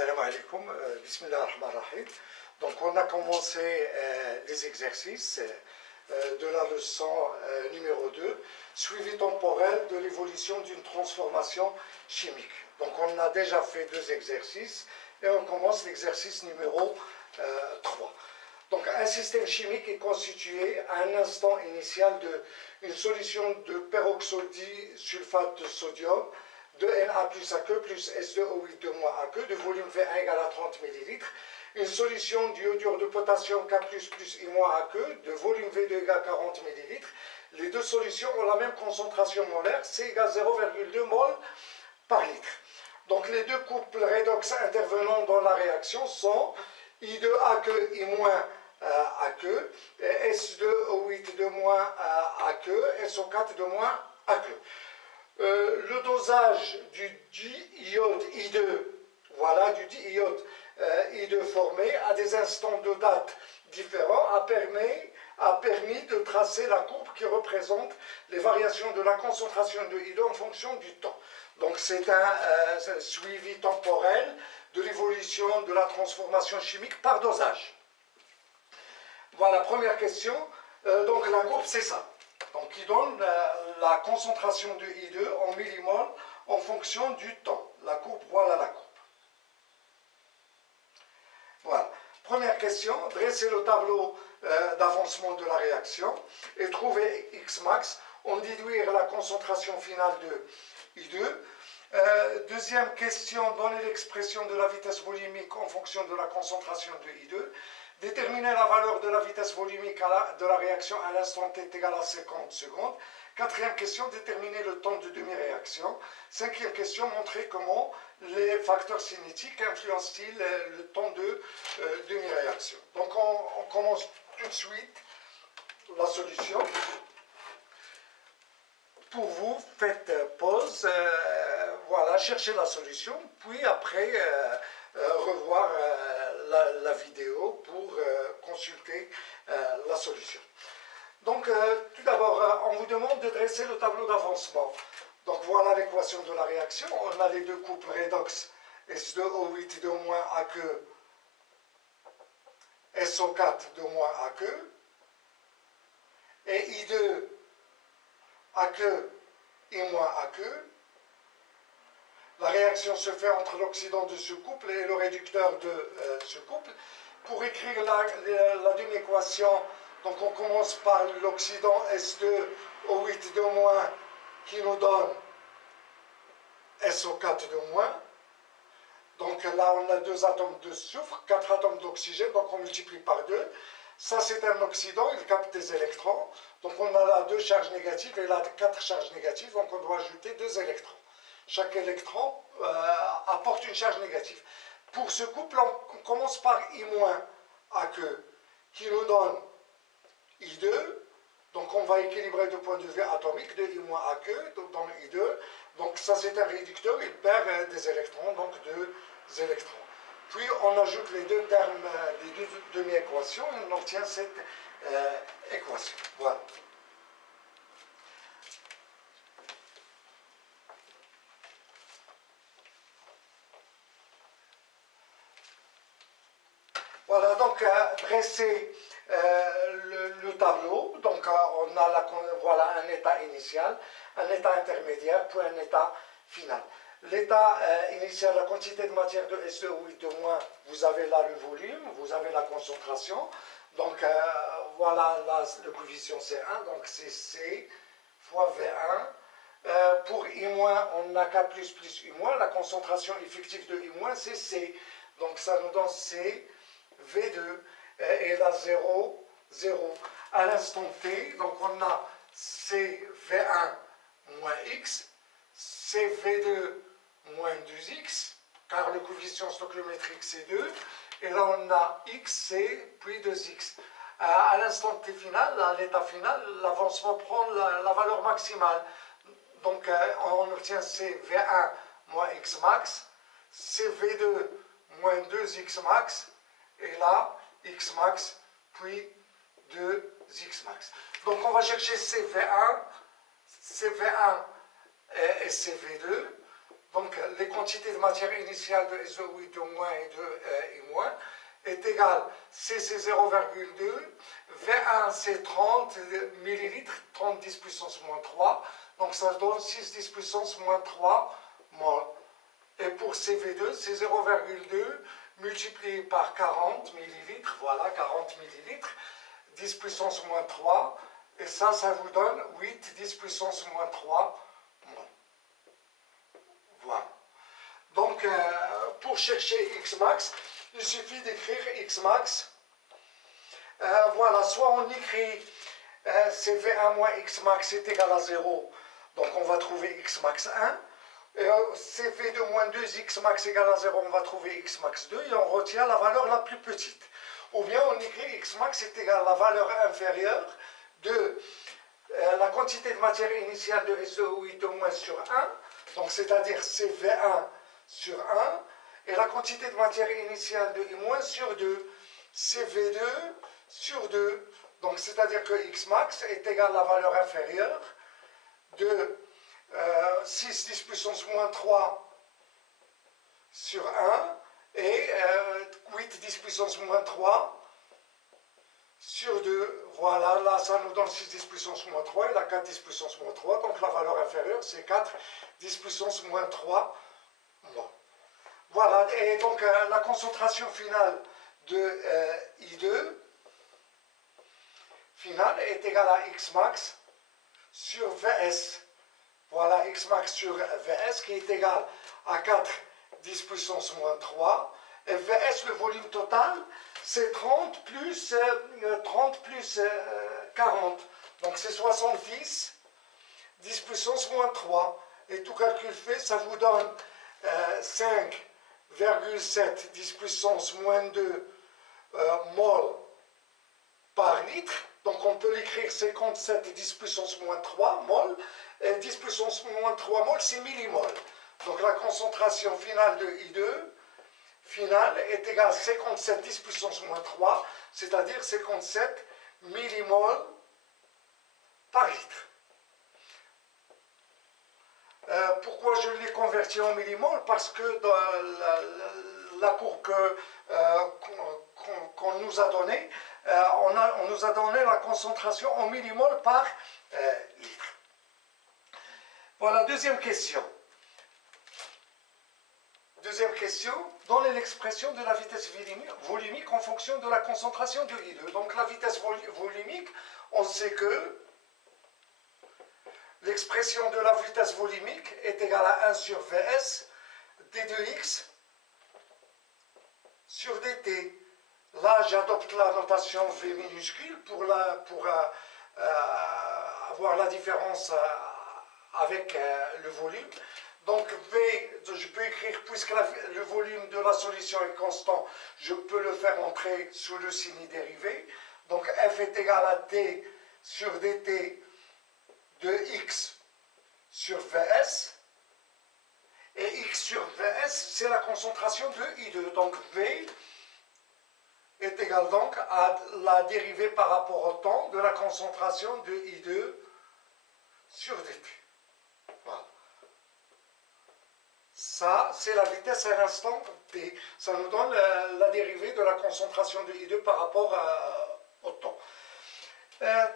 Salam alaikum, bismillah ar-Rahman ar-Rahim. Donc on a commencé les exercices de la leçon numéro 2, suivi temporel de l'évolution d'une transformation chimique. Donc on a déjà fait 2 exercices et on commence l'exercice numéro 3. Donc un système chimique est constitué à un instant initial d'une solution de peroxydisulfate de sodium, de Na plus AQ plus S2O8 de moins AQ de volume V1 égale à 30 ml, une solution d'iodure de potassium K plus I moins AQ de volume V2 égale à 40 ml. Les deux solutions ont la même concentration molaire, C égale 0,2 mol par litre. Donc les deux couples redox intervenant dans la réaction sont I2AQ I moins AQ, S2O8 de moins AQ, SO4 de moins AQ. Le dosage du diiode I2, voilà, du diiode I2 formé à des instants de date différents a permis de tracer la courbe qui représente les variations de la concentration de I2 en fonction du temps. Donc c'est un suivi temporel de l'évolution de la transformation chimique par dosage. Voilà, première question. Donc la courbe c'est ça. Donc qui donne la concentration de I2 en millimoles en fonction du temps. La courbe, voilà la courbe. Voilà. Première question, dressez le tableau d'avancement de la réaction et trouver X max, en déduire la concentration finale de I2. Deuxième question, donnez l'expression de la vitesse volumique en fonction de la concentration de I2. Déterminer la valeur de la vitesse volumique de la réaction à l'instant t est égal à 50 secondes. Quatrième question, déterminer le temps de demi-réaction. Cinquième question, montrer comment les facteurs cinétiques influencent-ils le temps de demi-réaction. Donc on commence tout de suite la solution. Pour vous, faites pause, voilà, cherchez la solution, puis après revoir la vidéo pour consulter la solution. Donc, tout d'abord, on vous demande de dresser le tableau d'avancement. Donc, voilà l'équation de la réaction. On a les deux couples redox S2O8 de moins AQ, SO4 de moins AQ, et I2 AQ, I moins AQ. La réaction se fait entre l'oxydant de ce couple et le réducteur de ce couple. Pour écrire la demi-équation, donc on commence par l'oxydant S2O8 de moins qui nous donne SO4 de moins. Donc là on a 2 atomes de soufre, 4 atomes d'oxygène, donc on multiplie par 2. Ça c'est un oxydant, il capte des électrons. Donc on a là 2 charges négatives et là 4 charges négatives, donc on doit ajouter 2 électrons. Chaque électron apporte une charge négative. Pour ce couple, on commence par I-AQ, qui nous donne I2. Donc on va équilibrer du point de vue atomique de I-AQ, donc dans I2. Donc ça c'est un réducteur, il perd des électrons, donc 2 électrons. Puis on ajoute les 2 termes des 2 demi-équations, on obtient cette équation. Voilà. Voilà, donc dresser le tableau. Donc on a voilà un état initial, un état intermédiaire, puis un état final. L'état initial, la quantité de matière de S2O8 de moins, vous avez là le volume, vous avez la concentration. Donc voilà là, le coefficient C1, donc c'est C fois V1. Pour I-, on a K plus I-, la concentration effective de I-, c'est C. Donc ça nous donne C V2 et là 0, 0. À l'instant T, donc on a CV1 moins X, CV2 moins 2X, car le coefficient stoichiométrique c'est 2, et là on a XC puis 2X. À l'instant T final, à l'état final, l'avancement prend la valeur maximale. Donc on obtient CV1 moins X max, CV2 moins 2X max, et là, X max, puis 2X max. Donc on va chercher CV1 et CV2. donc les quantités de matière initiale de SO8 et de I- est égale C c'est 0,2, V1 c'est 30 millilitres, 30 10 puissance moins 3, donc ça donne 6 10 puissance moins 3 mol. Et pour CV2 c'est 0,2 multiplié par 40 millilitres, voilà 40 millilitres, 10 puissance moins 3, et ça vous donne 8 10 puissance moins 3 mol. Voilà. Donc, pour chercher Xmax, il suffit d'écrire Xmax. Voilà, soit on écrit CV1 moins Xmax est égal à 0, donc on va trouver Xmax 1. CV2 moins 2 Xmax égal à 0, on va trouver Xmax 2 et on retient la valeur la plus petite. Ou bien on écrit Xmax est égal à la valeur inférieure de la quantité de matière initiale de SO8 sur 1, donc c'est-à-dire CV1 sur 1, et la quantité de matière initiale de I- sur 2, CV2 sur 2, donc c'est-à-dire que Xmax est égal à la valeur inférieure de 6 10 puissance moins 3 sur 1 et 8 10 puissance moins 3 sur 2, voilà, là ça nous donne 6 10 puissance moins 3 et la 4 10 puissance moins 3, donc la valeur inférieure c'est 4 10 puissance moins 3. Bon. Voilà, et donc la concentration finale de I2 finale est égale à Xmax sur Vs. Voilà, Xmax sur Vs qui est égal à 4 10 puissance moins 3. Et Vs, le volume total, c'est 30 plus 40. Donc c'est 70 10 puissance moins 3. Et tout calcul fait, ça vous donne 5,7 10 puissance moins 2 mol par litre. Donc on peut l'écrire 57 10 puissance moins 3 mol. Et 10 puissance moins 3 mol, c'est millimoles. Donc la concentration finale de I2 finale est égale à 57 10 puissance moins 3, c'est-à-dire 57 millimoles par litre. Pourquoi je l'ai converti en millimoles? Parce que dans la courbe qu'on nous a donnée, on nous a donné la concentration en millimoles par litre. Voilà, deuxième question. Deuxième question, donnez l'expression de la vitesse volumique en fonction de la concentration de I2. Donc la vitesse volumique, on sait que l'expression de la vitesse volumique est égale à 1 sur Vs d2x sur dt. Là, j'adopte la notation V minuscule pour avoir la différence avec le volume. Donc V, je peux écrire, puisque le volume de la solution est constant, je peux le faire entrer sous le signe dérivé. Donc F est égal à D sur dt de x sur Vs. Et x sur Vs, c'est la concentration de I2. Donc V est égal donc à la dérivée par rapport au temps de la concentration de I2 sur dt. Voilà. Ça, c'est la vitesse à l'instant t. Ça nous donne la dérivée de la concentration de I2 par rapport au temps.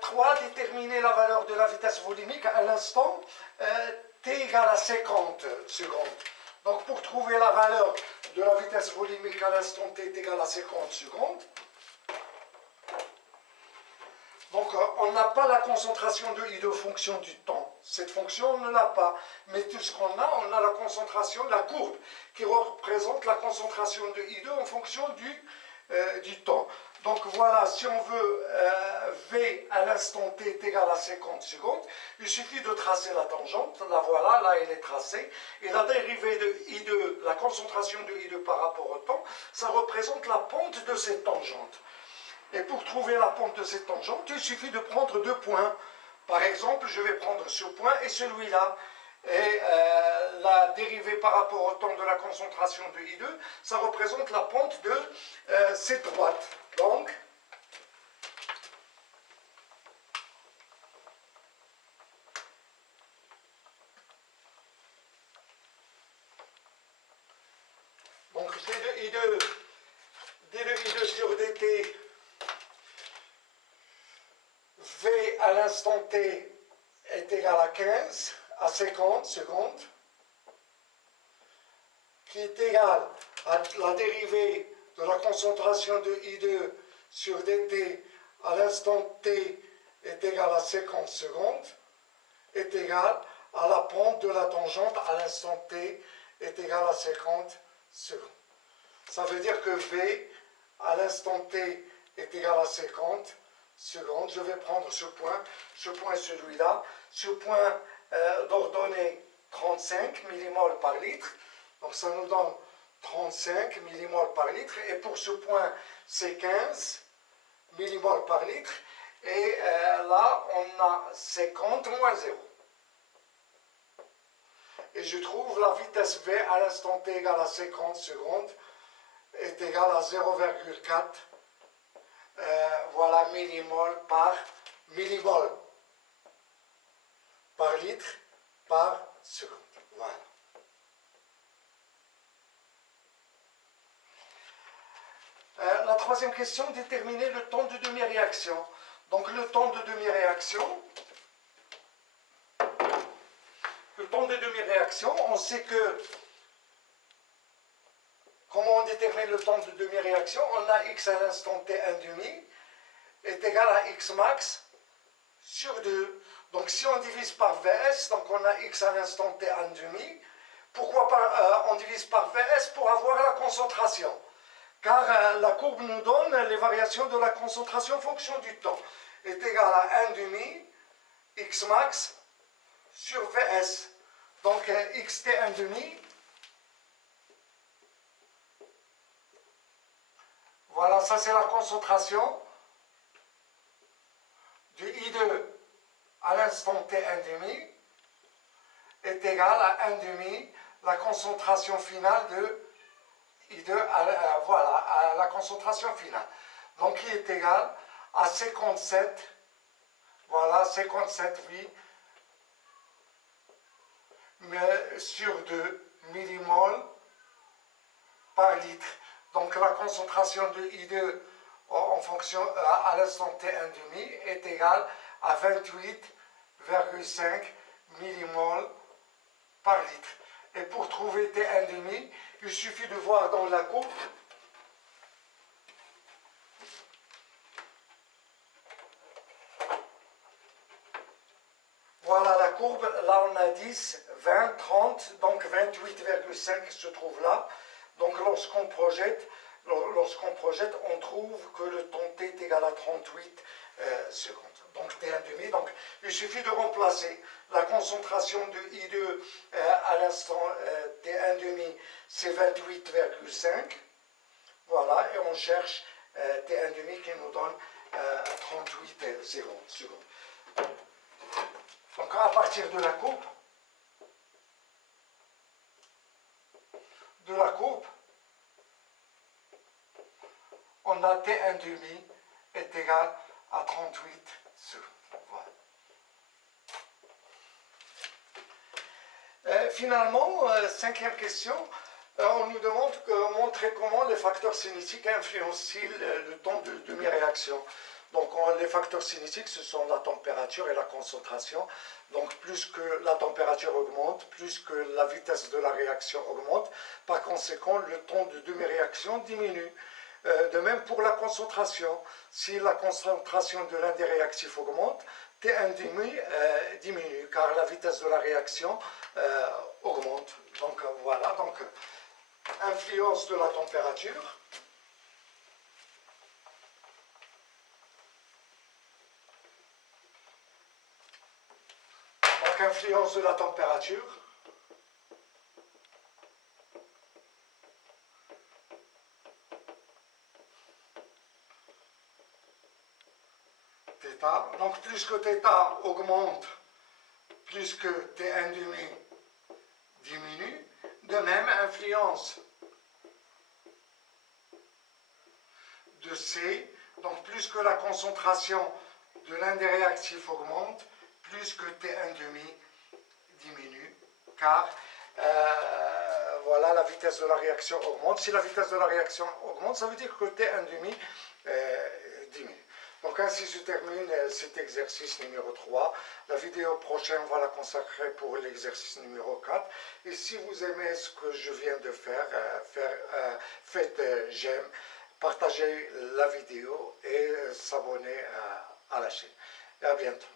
3. Déterminer la valeur de la vitesse volumique à l'instant t égale à 50 secondes. Donc, pour trouver la valeur de la vitesse volumique à l'instant t est égale à 50 secondes, donc on n'a pas la concentration de I2 fonction du temps. Cette fonction, on ne l'a pas. Mais tout ce qu'on a, on a la concentration, la courbe, qui représente la concentration de I2 en fonction du temps. Donc voilà, si on veut V à l'instant t est égal à 50 secondes, il suffit de tracer la tangente. La voilà, là elle est tracée. Et la dérivée de I2, la concentration de I2 par rapport au temps, ça représente la pente de cette tangente. Et pour trouver la pente de cette tangente, il suffit de prendre deux points. Par exemple, je vais prendre ce point et celui-là. Et la dérivée par rapport au temps de la concentration de I2, ça représente la pente de cette droite. Donc, le I2 sur dt, V à l'instant t est égal à 15, à 50 secondes, qui est égal à la dérivée de la concentration de I2 sur dt à l'instant t est égal à 50 secondes, est égal à la pente de la tangente à l'instant t est égal à 50 secondes. Ça veut dire que V à l'instant t est égal à 50 secondes. Je vais prendre ce point est celui-là, ce point d'ordonnée 35 millimoles par litre, donc ça nous donne 35 millimoles par litre, et pour ce point c'est 15 millimoles par litre, et là on a 50 moins 0. Et je trouve la vitesse V à l'instant t égale à 50 secondes est égale à 0,4 voilà, millimole par litre par seconde. Voilà. La troisième question, déterminer le temps de demi-réaction. Donc le temps de demi-réaction, on sait que, comment on détermine le temps de demi-réaction? On a x à l'instant t 1,5 est égal à x max sur 2. Donc si on divise par Vs, donc on a x à l'instant t 1,5. Pourquoi on divise par Vs? Pour avoir la concentration. Car la courbe nous donne les variations de la concentration en fonction du temps. Est égal à 1,5 x max sur Vs. Donc xt 1,5. Voilà, ça c'est la concentration du I2 à l'instant t 1,5 est égal à 1,5 la concentration finale de I2 voilà, à la concentration finale. Donc il est égal à 57, voilà, 57, oui, mais sur 2 millimoles par litre. Donc la concentration de I2 en fonction à l'instant t 1,5 est égale à 28,5 millimoles par litre. Et pour trouver t 1,5, il suffit de voir dans la courbe voilà la courbe, là on a 10, 20, 30, donc 28,5 se trouve là. Donc lorsqu'on projette, on trouve que le temps t est égal à 38 secondes. Donc t 1,5. Donc il suffit de remplacer la concentration de I2 à l'instant t 1,5, c'est 28,5. Voilà, et on cherche t 1,5 qui nous donne 38 secondes. Donc à partir de la courbe, on a t 1,5 est égal à 38 secondes. Voilà. Finalement, cinquième question, on nous demande de montrer comment les facteurs cinétiques influencent-ils le temps de demi-réaction. Donc les facteurs cinétiques, ce sont la température et la concentration. Donc plus que la température augmente, plus que la vitesse de la réaction augmente. Par conséquent, le temps de demi-réaction diminue. De même pour la concentration. Si la concentration de l'un des réactifs augmente, T1,5 diminue, car la vitesse de la réaction augmente. Donc voilà, donc influence de la température. Donc influence de la température. Θ. Donc plus que θ augmente, plus que T1,5 diminue. De même, influence de C, donc plus que la concentration de l'un des réactifs augmente, plus que T1,5 diminue, car voilà, voilà, la vitesse de la réaction augmente. Si la vitesse de la réaction augmente, ça veut dire que T1,5 diminue. Donc ainsi se termine cet exercice numéro 3. La vidéo prochaine, on va la consacrer pour l'exercice numéro 4. Et si vous aimez ce que je viens de faire, faites j'aime, partagez la vidéo et s'abonnez à la chaîne. Et à bientôt.